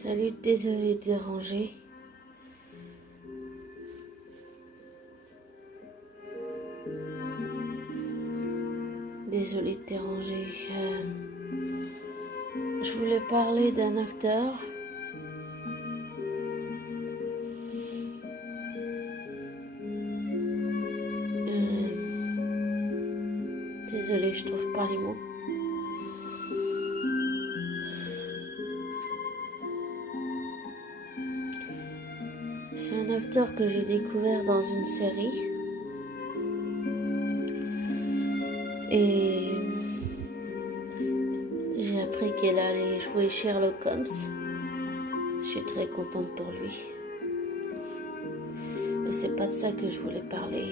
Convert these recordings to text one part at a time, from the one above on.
Salut, désolé de déranger. Désolé de déranger. Je voulais parler d'un acteur. Désolé, je trouve pas les mots. C'est un acteur que j'ai découvert dans une série. Et j'ai appris qu'elle allait jouer Sherlock Holmes. Je suis très contente pour lui. Mais c'est pas de ça que je voulais parler.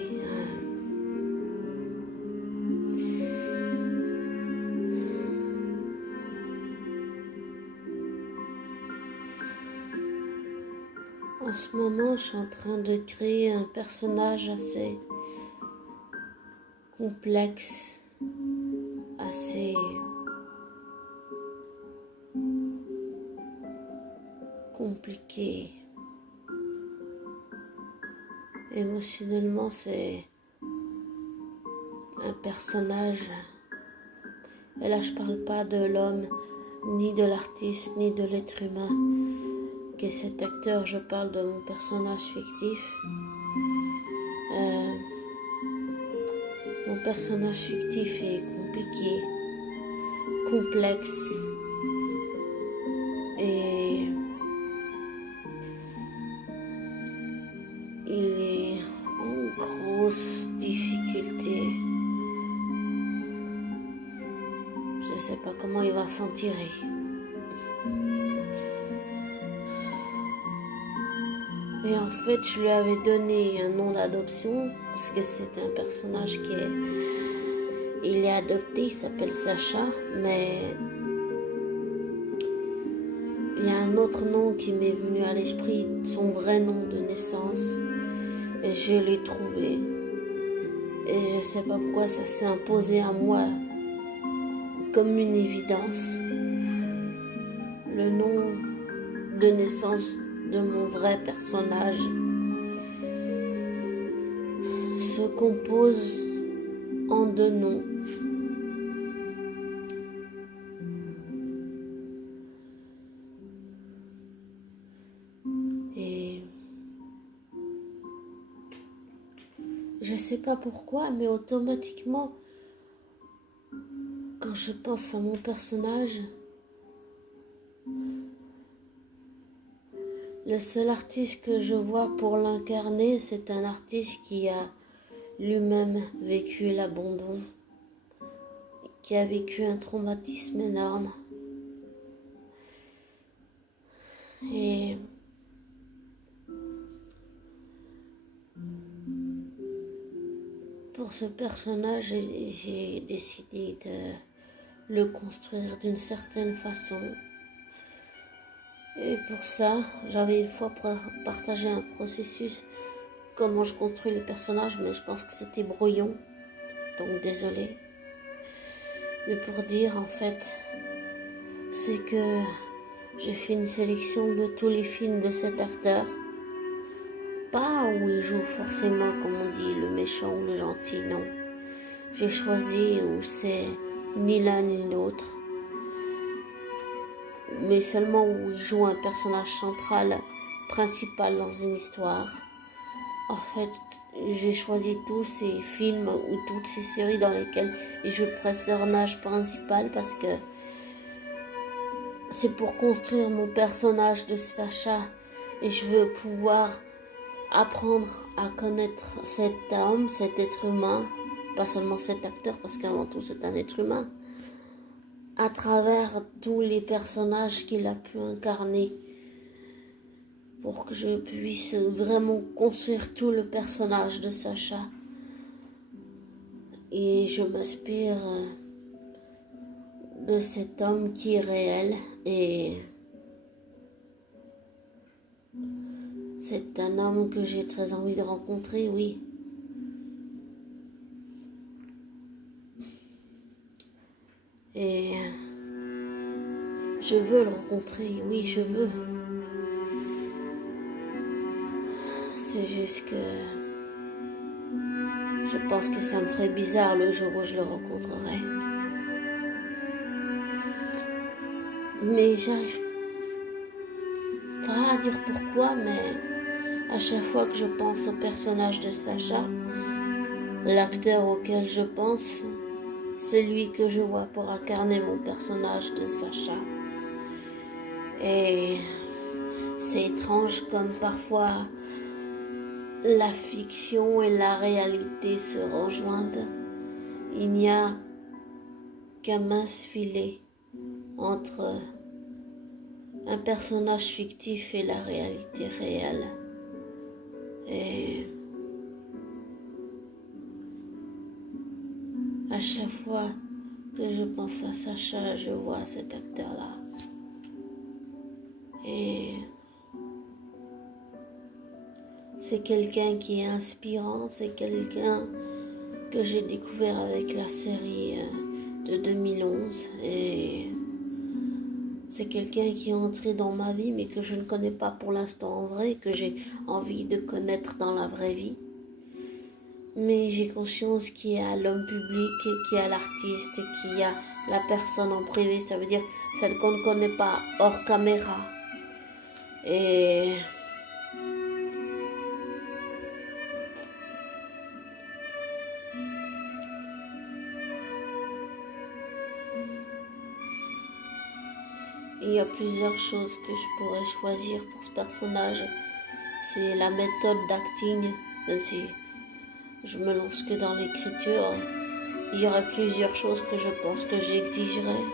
En ce moment, je suis en train de créer un personnage assez complexe, assez compliqué. Émotionnellement, c'est un personnage. Et là, je parle pas de l'homme, ni de l'artiste, ni de l'être humain qu'est cet acteur. Je parle de mon personnage fictif. Mon personnage fictif est compliqué, complexe et il est en grosse difficulté. Je ne sais pas comment il va s'en tirer. Et en fait, je lui avais donné un nom d'adoption parce que c'est un personnage il est adopté, il s'appelle Sacha, mais il y a un autre nom qui m'est venu à l'esprit, son vrai nom de naissance, et je l'ai trouvé. Et je sais pas pourquoi ça s'est imposé à moi comme une évidence. Le nom de naissance de mon vrai personnage se compose en deux noms. Et je sais pas pourquoi, mais automatiquement, quand je pense à mon personnage, le seul artiste que je vois pour l'incarner, c'est un artiste qui a lui-même vécu l'abandon, qui a vécu un traumatisme énorme. Et pour ce personnage, j'ai décidé de le construire d'une certaine façon. Et pour ça, j'avais une fois partagé un processus, comment je construis les personnages, mais je pense que c'était brouillon, donc désolé. Mais pour dire, en fait, c'est que j'ai fait une sélection de tous les films de cet acteur. Pas où il joue forcément, comme on dit, le méchant ou le gentil, non. J'ai choisi où c'est ni l'un ni l'autre, mais seulement où il joue un personnage central, principal dans une histoire. En fait, j'ai choisi tous ces films ou toutes ces séries dans lesquelles il joue le personnage principal parce que c'est pour construire mon personnage de Sacha et je veux pouvoir apprendre à connaître cet homme, cet être humain, pas seulement cet acteur parce qu'avant tout c'est un être humain, à travers tous les personnages qu'il a pu incarner pour que je puisse vraiment construire tout le personnage de Sacha. Et je m'inspire de cet homme qui est réel et c'est un homme que j'ai très envie de rencontrer, oui. Et je veux le rencontrer, oui, je veux. C'est juste que je pense que ça me ferait bizarre le jour où je le rencontrerai. Mais j'arrive pas à dire pourquoi, mais à chaque fois que je pense au personnage de Sacha, l'acteur auquel je pense, celui que je vois pour incarner mon personnage de Sacha. Et c'est étrange comme parfois la fiction et la réalité se rejoignent. Il n'y a qu'un mince filet entre un personnage fictif et la réalité réelle. Et à chaque fois que je pense à Sacha, je vois cet acteur-là. Et c'est quelqu'un qui est inspirant, c'est quelqu'un que j'ai découvert avec la série de 2011. Et c'est quelqu'un qui est entré dans ma vie, mais que je ne connais pas pour l'instant en vrai, que j'ai envie de connaître dans la vraie vie. Mais j'ai conscience qu'il y a l'homme public, qu'il y a l'artiste, qu'il y a la personne en privé, ça veut dire celle qu'on ne connaît pas hors caméra. Et il y a plusieurs choses que je pourrais choisir pour ce personnage. C'est la méthode d'acting, même si je me lance que dans l'écriture. Il y aurait plusieurs choses que je pense que j'exigerais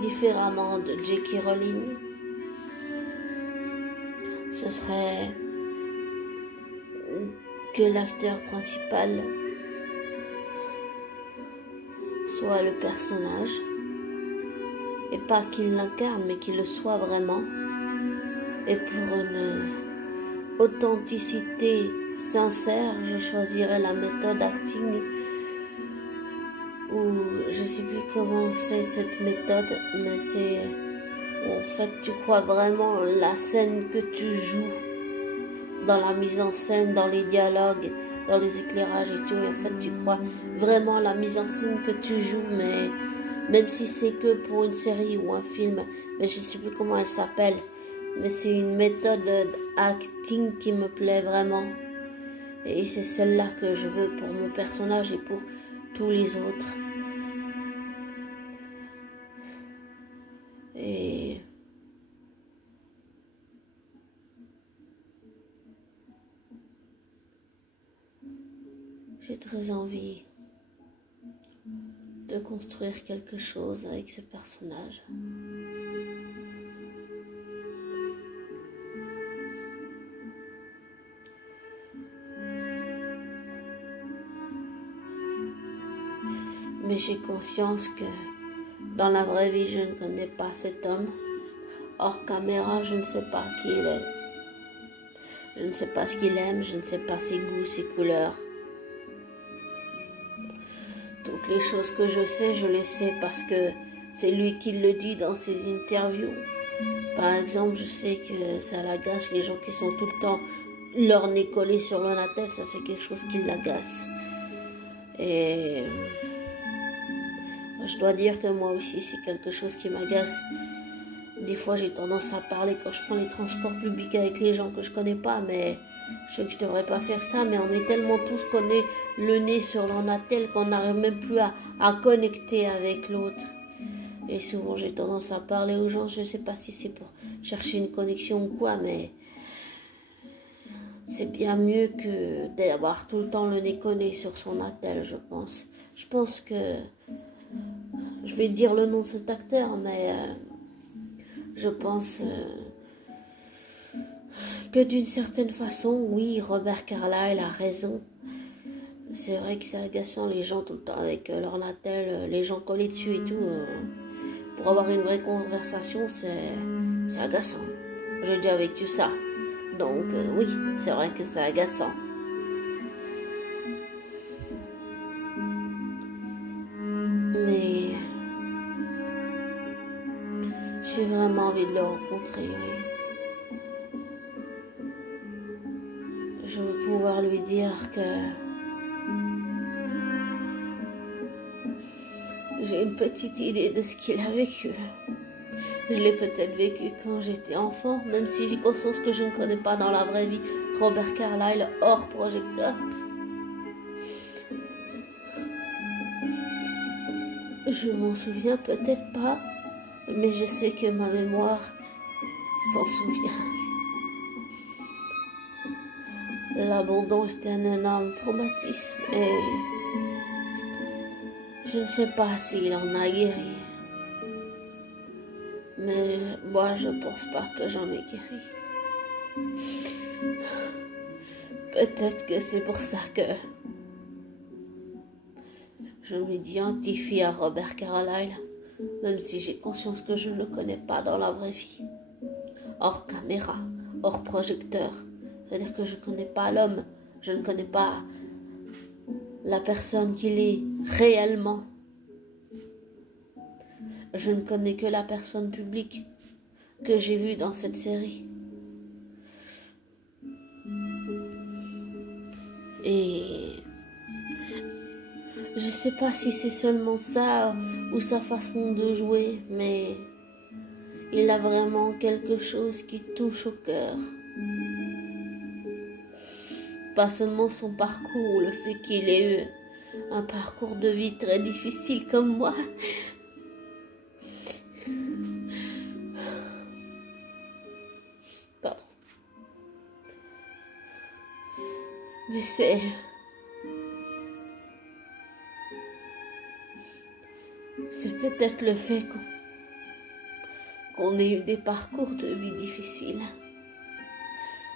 différemment de J.K. Rowling. Ce serait que l'acteur principal soit le personnage, et pas qu'il l'incarne, mais qu'il le soit vraiment. Et pour une authenticité sincère, je choisirais la méthode acting, ou je sais plus comment c'est cette méthode, mais c'est où en fait tu crois vraiment la scène que tu joues, dans la mise en scène, dans les dialogues, dans les éclairages et tout, et en fait tu crois vraiment la mise en scène que tu joues, mais même si c'est que pour une série ou un film, mais je sais plus comment elle s'appelle, mais c'est une méthode d'acting qui me plaît vraiment, et c'est celle-là que je veux pour mon personnage et pour tous les autres. Et j'ai très envie de construire quelque chose avec ce personnage. Mais j'ai conscience que dans la vraie vie, je ne connais pas cet homme. Hors caméra, je ne sais pas qui il est. Je ne sais pas ce qu'il aime, je ne sais pas ses goûts, ses couleurs. Toutes les choses que je sais, je les sais parce que c'est lui qui le dit dans ses interviews. Par exemple, je sais que ça l'agace les gens qui sont tout le temps leur nez collé sur le natel, ça c'est quelque chose qui l'agace. Et je dois dire que moi aussi c'est quelque chose qui m'agace. Des fois j'ai tendance à parler quand je prends les transports publics avec les gens que je connais pas, mais je sais que je devrais pas faire ça, mais on est tellement tous qu'on ait le nez sur l'anatel qu'on n'arrive même plus à connecter avec l'autre. Et souvent j'ai tendance à parler aux gens, je sais pas si c'est pour chercher une connexion ou quoi, mais c'est bien mieux que d'avoir tout le temps le nez collé sur son attel, je pense. Je pense que, je vais dire le nom de cet acteur, mais je pense que d'une certaine façon, oui, Robert Carlyle a raison. C'est vrai que c'est agaçant les gens tout le temps avec leur natel, les gens collés dessus et tout. Pour avoir une vraie conversation, c'est agaçant. J'ai déjà vécu ça. Donc oui, c'est vrai que c'est agaçant. Mais j'ai vraiment envie de le rencontrer, oui. pouvoir lui dire que j'ai une petite idée de ce qu'il a vécu. Je l'ai peut-être vécu quand j'étais enfant, même si j'ai conscience que je ne connais pas dans la vraie vie Robert Carlyle hors projecteur. Je m'en souviens peut-être pas, mais je sais que ma mémoire s'en souvient. L'abandon était un énorme traumatisme et je ne sais pas s'il en a guéri. Mais moi, je pense pas que j'en ai guéri. Peut-être que c'est pour ça que je m'identifie à Robert Carlyle, même si j'ai conscience que je ne le connais pas dans la vraie vie. Hors caméra, hors projecteur. C'est-à-dire que je ne connais pas l'homme, je ne connais pas la personne qu'il est réellement. Je ne connais que la personne publique que j'ai vue dans cette série. Et je sais pas si c'est seulement ça ou sa façon de jouer, mais il a vraiment quelque chose qui touche au cœur. Pas seulement son parcours, le fait qu'il ait eu un parcours de vie très difficile comme moi. Pardon. Mais c'est peut-être le fait qu'on ait eu des parcours de vie difficiles.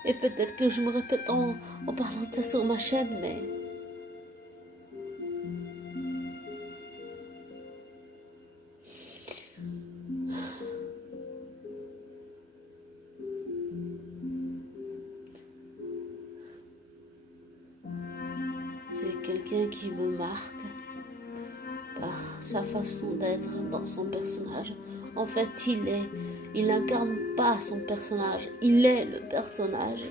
Et peut-être que je me répète en parlant de ça sur ma chaîne, mais c'est quelqu'un qui me marque par sa façon d'être dans son personnage. En fait, il n'incarne pas son personnage, il est le personnage.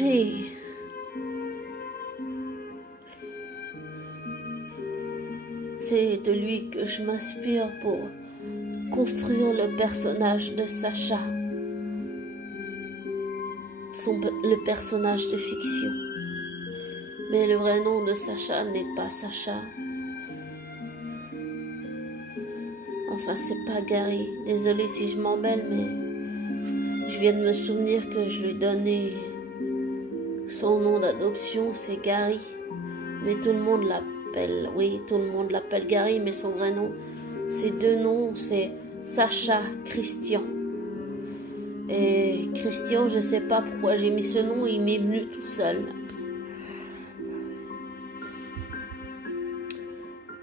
Et c'est de lui que je m'inspire pour construire le personnage de Sacha, le personnage de fiction. Mais le vrai nom de Sacha n'est pas Sacha. Enfin, c'est pas Gary. Désolée si je m'embelle, mais je viens de me souvenir que je lui donnais son nom d'adoption, c'est Gary. Mais tout le monde l'appelle, oui, tout le monde l'appelle Gary, mais son vrai nom, ses deux noms, c'est Sacha Christian. Et Christian, je sais pas pourquoi j'ai mis ce nom, il m'est venu tout seul.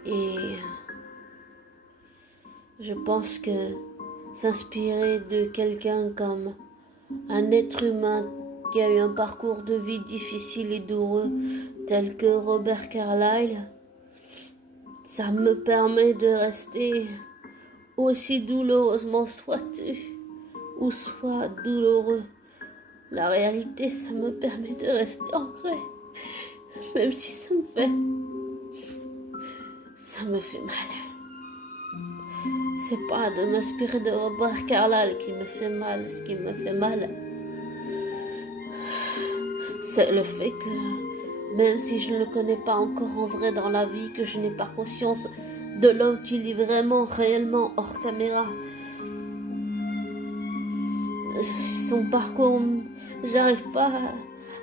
Et je pense que s'inspirer de quelqu'un comme un être humain qui a eu un parcours de vie difficile et douloureux tel que Robert Carlyle, ça me permet de rester aussi douloureusement soit-tu ou soit douloureux. La réalité, ça me permet de rester ancré, même si ça me fait mal. C'est pas de m'inspirer de Robert Carlyle qui me fait mal. Ce qui me fait mal, c'est le fait que, même si je ne le connais pas encore en vrai dans la vie, que je n'ai pas conscience de l'homme qu'il est vraiment, réellement, hors caméra, son parcours, j'arrive pas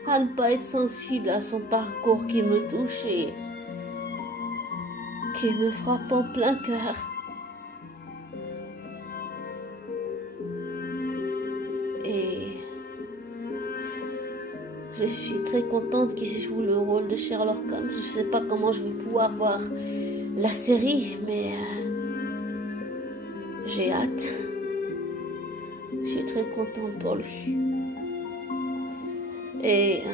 à ne pas être sensible à son parcours qui me touche et qui me frappe en plein cœur. Et je suis très contente qu'il joue le rôle de Sherlock Holmes. Je sais pas comment je vais pouvoir voir la série, mais j'ai hâte. Je suis très contente pour lui. Et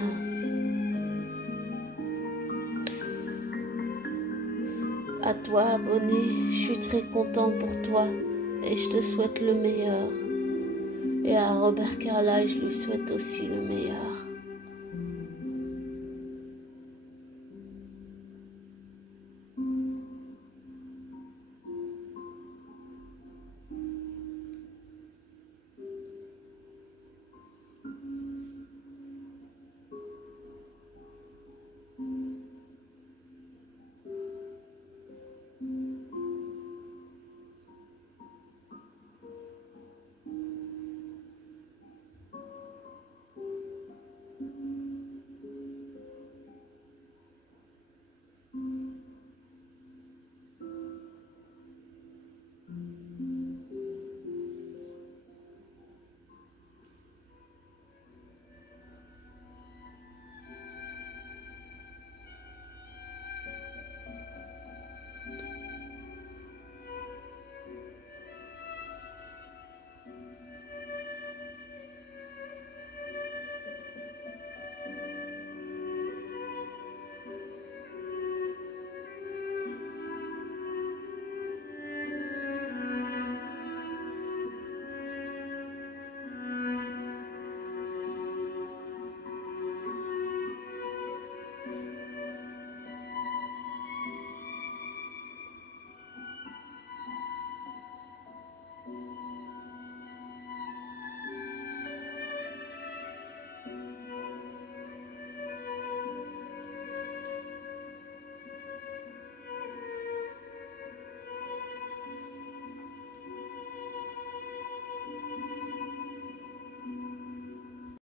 à toi, abonné, je suis très contente pour toi et je te souhaite le meilleur. Et à Robert Carlyle, je lui souhaite aussi le meilleur.